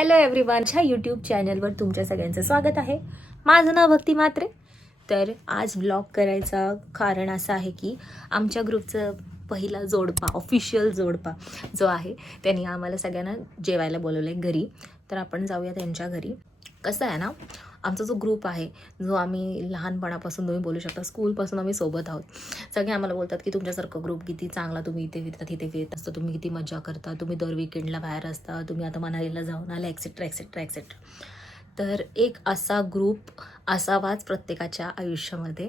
Hello everyone, च्या YouTube चॅनलवर तुमच्या सगळ्यांचं स्वागत आहे. माझं नाव भक्ती म्हात्रे. तर आज ब्लॉग करायचं कारण असं आहे की आमच्या ग्रुपचं पहिला जोडपा, ऑफिशियल जोडपा जो आहे त्यांनी आम्हाला सगळ्यांना जेवायला बोलवलं आहे घरी. तर आपण जाऊया त्यांच्या घरी. कसं आहे ना, आमचा जो ग्रुप आहे जो आम्ही लहानपणापासून तुम्ही बोलू शकता स्कूलपासून आम्ही सोबत आहोत. सगळे आम्हाला बोलतात की तुमच्यासारखं ग्रुप किती चांगला, तुम्ही इथे फिरता तिथे फिरत असता, तुम्ही किती मजा करता, तुम्ही दर विकेंडला बाहेर असता, तुम्ही आता मनालीला जाऊन आले, एक्सेट्रा एक्सेट्रा एक्सेट्रा. तर एक असा ग्रुप असावाच प्रत्येकाच्या आयुष्यामध्ये.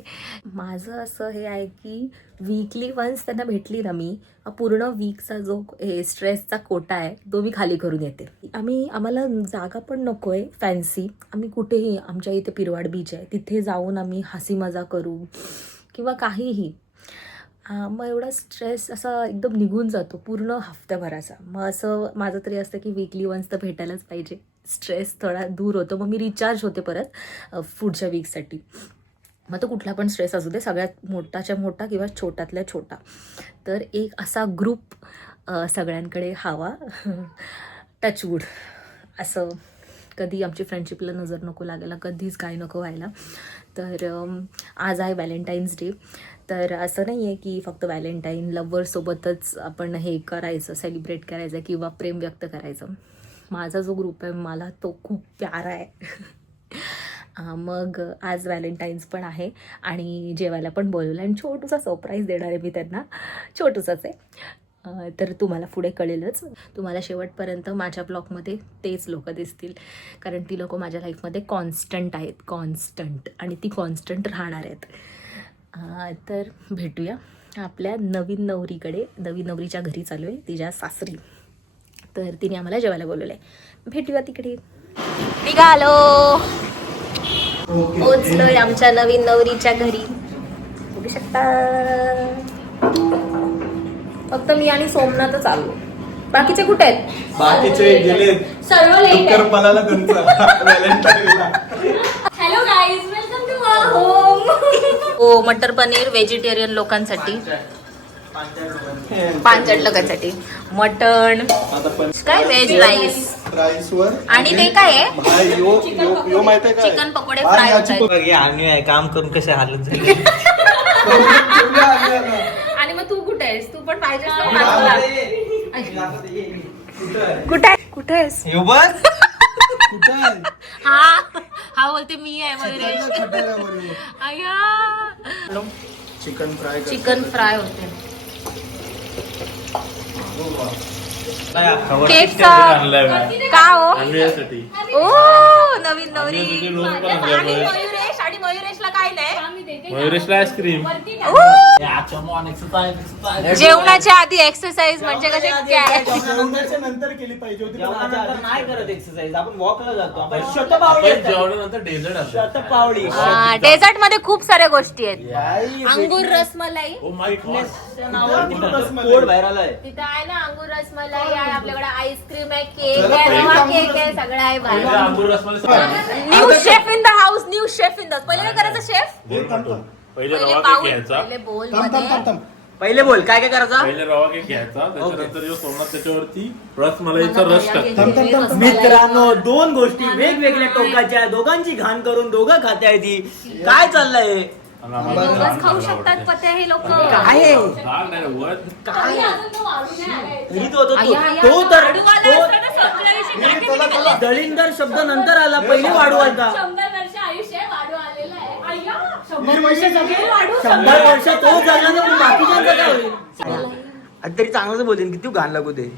माझं असं हे आहे की वीकली वन्स त्यांना भेटली ना मी, पूर्ण वीकचा जो स्ट्रेसचा कोटा आहे तो मी खाली करून येते. आम्हाला जागा पण नको आहे फॅन्सी. आम्ही कुठेही, आमच्या इथे पिरवाड बीच आहे तिथे जाऊन आम्ही हसी मजा करू किंवा काहीही. मग एवढा स्ट्रेस असा एकदम निघून जातो पूर्ण हफ्त्याभराचा. मग असं माझं तरी असतं की वीकली वन्स तर भेटायलाच पाहिजे. स्ट्रेस थोडा दूर होतो, मग मी रिचार्ज होते परत पुढच्या वीकसाठी. मग तो कुठला पण स्ट्रेस असू दे, सगळ्यात मोठाच्या मोठा किंवा छोट्यातल्या छोटा. तर एक असा ग्रुप सगळ्यांकडे हवा. टचवूड असं कधी आमची फ्रेंडशिपला नजर नको लागायला, कधीच काय नको व्हायला. तर आज आहे व्हॅलेंटाईन्स डे. तर असं नाही आहे की फक्त व्हॅलेंटाईन लव्हरसोबतच आपण हे करायचं, सेलिब्रेट करायचं किंवा प्रेम व्यक्त करायचं. माझा जो ग्रुप आहे मला तो खूप प्यारा आहे. मग आज व्हॅलेंटाईन्स पण आहे आणि जेवायला पण बोलवलं आणि छोटूसा सरप्राईज देणार आहे मी त्यांना. छोटूसाच आहे. तर तुम्हाला पुढे कळेलच. तुम्हाला शेवटपर्यंत माझ्या ब्लॉगमध्ये तेच लोक दिसतील, कारण ती लोक माझ्या लाईफमध्ये कॉन्स्टंट आहेत, कॉन्स्टंट, आणि ती कॉन्स्टंट राहणार आहेत. तर भेटूया आपल्या नवीन नवरीकडे. नवीन नवरीच्या घरी चालू आहे, तिच्या सासरी. तर तिने आम्हाला जेवायला बोलवलं आहे, भेटूया तिकडे. निघालो, पोचलोय आमच्या नवीन नवरीच्या घरी. बघू शकता फक्त मी आणि सोमनाथच आलो, बाकीचे कुठे आहेत? बाकीचे गेले सर्व लेट आहे. मला hello guys, welcome to our home. हो, मटर पनीर व्हेजिटेरियन लोकांसाठी, 5 लोकांसाठी मटण, काय व्हेज राईस वर आणि ते काय आहे यो माहिती आहे चिकन पकोडे फ्राय होत आहेत. आम्ही काम करून कसे हालत झाले. आणि मग तू कुठे आहेस? तू पण पाहिजेस ना माझ्याला. कुठे आहेस? हा बोलते मी आहे मयुरेश. अय्या, चिकन फ्राय होते. केकचा का हो? ओ, नवीन नवरी आणि मयुरेशला काय नाही? मयुरेशला आईस्क्रीम. जेवणाच्या आधी एक्सरसाइज म्हणजे कसे काय? नंतर केली पाहिजे होती. नाही करत एक्सरसाइज, आपण वॉकला जातो. जेवणानंतर डेझर्ट डेझर्ट मध्ये खूप साऱ्या गोष्टी आहेत. अंगूर रसमलाई पोट बाहेर आलाय. तिथं आहे ना, अंगूर रसमलाई आहे, आपल्याकडे आईस्क्रीम आहे, केक आहे, रवा केक आहे, सगळं आहे बाहेर. New chef in the house, new chef in the. पहिले काय करायचं शेफ? पहिले पहिले रवा पाऊल, केक घ्यायचा. पहिले बोल मध्ये. पहिले बोल काय काय करायचं. पहिले रवा केक घ्यायचा, त्याच्यानंतर जो सोमनाथ त्याच्यावरती रसमलाईचा रस टाकतो. मित्रांनो, 2 गोष्टी वेगवेगळ्या टोकाच्या, दोघांची घाण करून दोघं खात्याय. ती काय चाललंय? दोघंच खाऊ शकतात पत्ते हे लोक. काय डाळ नाही वर. तो तर दलिंदर शब्द नंतर आला, पहिले वाढू आता. 100 वर्ष आयुष्य वाढू आलेलं आहे. 100 वर्ष तो झाला तर बाकीच्यांचं काय होईल? तरी चांगलंच बोलेन, किती घाण लागू ते.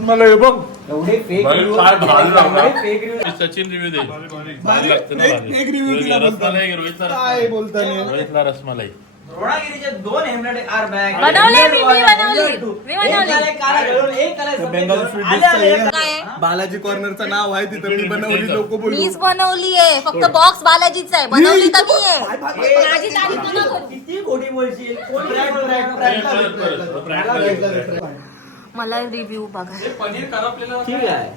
मला हे बघ एवढे फेक सचिन रिव्ह्यू दे. भारी लागते ना, भारी. रसमलाई रोहितला रसमलाई. द्रोणागिरीचे 2 हेमलेट आर बॅग बनवले मी बनवली. Bengal sweet dish. बालाजी कॉर्नरचं नाव आहे तिथं, मी बनवली. लोक बोलू मीच बनवली आहे, फक्त बॉक्स बालाजीचा आहे, बनवली तर मी आहे. माझी तारीफ नका करू. किती खोटी बोलशील. मला रिव्ह्यू बघा. ठीक आहे.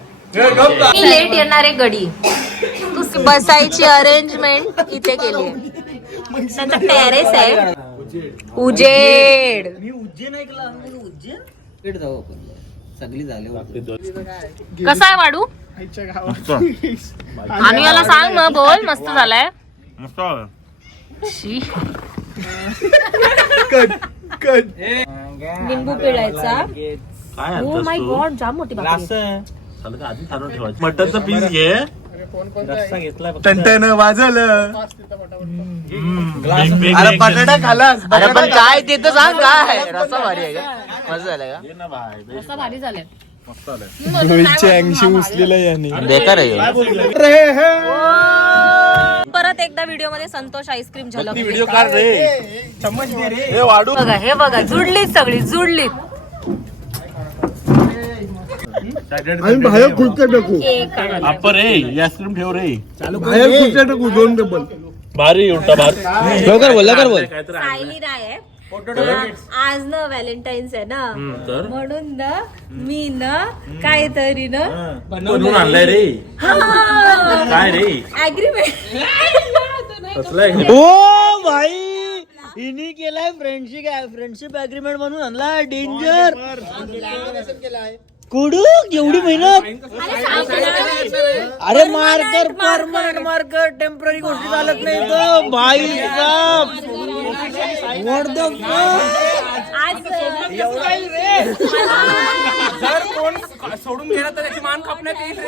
लेट येणारे गडी, तू बसायची अरेंजमेंट इथे केली. त्यांचा टेरेस आहे. उजेड. मी उज्जैन ऐकला. उज्जैन जाऊ आपण. सगळी झाली कसा आहे वाडू आणि याला सांग ना बोल मस्त झालाय मस्त आहे. शी. कट लिंबू पिळायचा काय ओ माय गॉड जाम मोठी बाटली. चालेल का? आधी ठरवून ठेवायचं. मटनचं पीस घे. रस्सा घेतला टन वाजवलं बिग, बिग, अरे बिग. बटाटा खालास अरे पण काय ते तर सांग काय रस्सा भारी आहे का मजा झाला का घे ना बाय. बेस्ट. रस्सा भारी झालाय. मस्त आलंय. रोहितचे 80 उचलेला याने बेकार आहे परत एकदा व्हिडिओ मध्ये संतोष आईस्क्रीम झलक. व्हिडिओ काढ रे. चम्मच दे रे हे वाढू. बघा हे बघा जुडलीत सगळी जुडलीत. आणि बाहेर खुर्च्या टाकू केक काढायला. अप्पर रे आईस्क्रीम ठेव रे. बाहेर खुर्च्या टाकू 2 डबल भारी उलटा भारी. लवकर बोल काहीतरी सायली नाही आहे. आज ना व्हॅलेंटाईन्स आहे ना तर म्हणून ना मी ना काहीतरी ना बनवून आणलाय रे. काय रे अग्रीमेंट ओ भाई हिनी केलाय फ्रेंडशिप अग्रीमेंट म्हणून आणला डेंजर कुडूक एवढी मेहनत अरे मार्कर परमनंट मार्कर टेम्पररी गोष्टी चालत नाही तो भाई साहब व्हाट द सोडून गेला तर त्याची मान कापण्यात येईल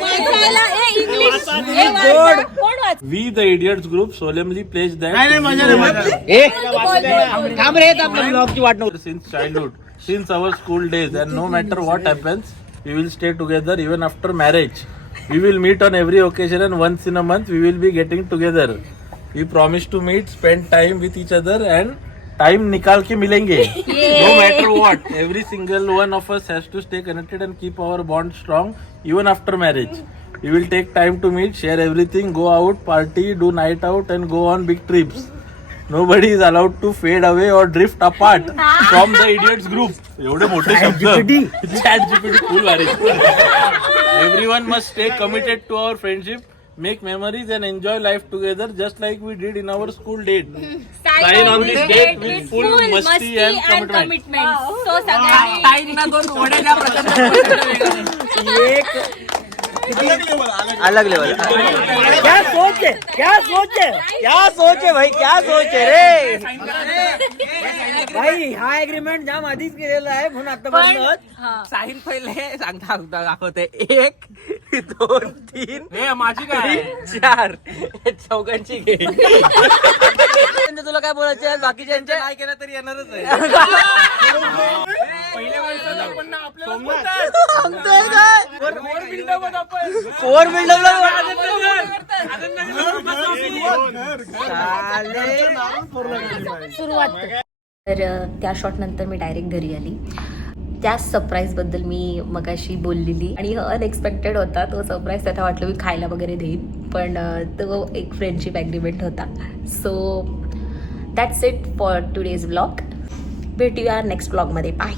we the idiots group solemnly pledge that थांब रे आपल्या ब्लॉगची वाट नव्हती since childhood, since our school days, and no matter what happens, we will stay together even after marriage. We will meet on every occasion, and once in a month we will be getting together. We promise to meet, spend time with each other, and time nikal ke milenge. No matter what, every single one of us has to stay connected and keep our bond strong even after marriage. We will take time to meet, share everything, go out, party, do night out, and go on big trips. Nobody is allowed to fade away or drift apart from the idiots group. एवढे मोठे शब्द. Chat GPT cool भारी. Everyone must stay committed to our friendship, make memories and enjoy life together just like we did in our school date. Sign on this date with full masti and commitment. So सगळ्यांनी अलग level क्या सोच है भाई क्या सोच है रे भाई हा एग्रीमेंट जाम आधीच केलेला आहे म्हणून आता साईन पहिले सांगता दाखवते 1 2 3 माझी काय 4 चौघांची घे तुला काय बोलायचं बाकीच्यांच्या नाही केलं तरी येणारच आहे फोर सुरुवात तर त्या शॉट नंतर मी डायरेक्ट घरी आली. त्या सरप्राईज बद्दल मी मगाशी बोललेली आणि अनएक्सपेक्टेड होता तो सरप्राईज. त्याला वाटलं मी खायला वगैरे देईन पण तो एक फ्रेंडशिप ॲग्रीमेंट होता. So that's it for today's vlog. भेटूया नेक्स्ट व्लॉगमध्ये. बाय.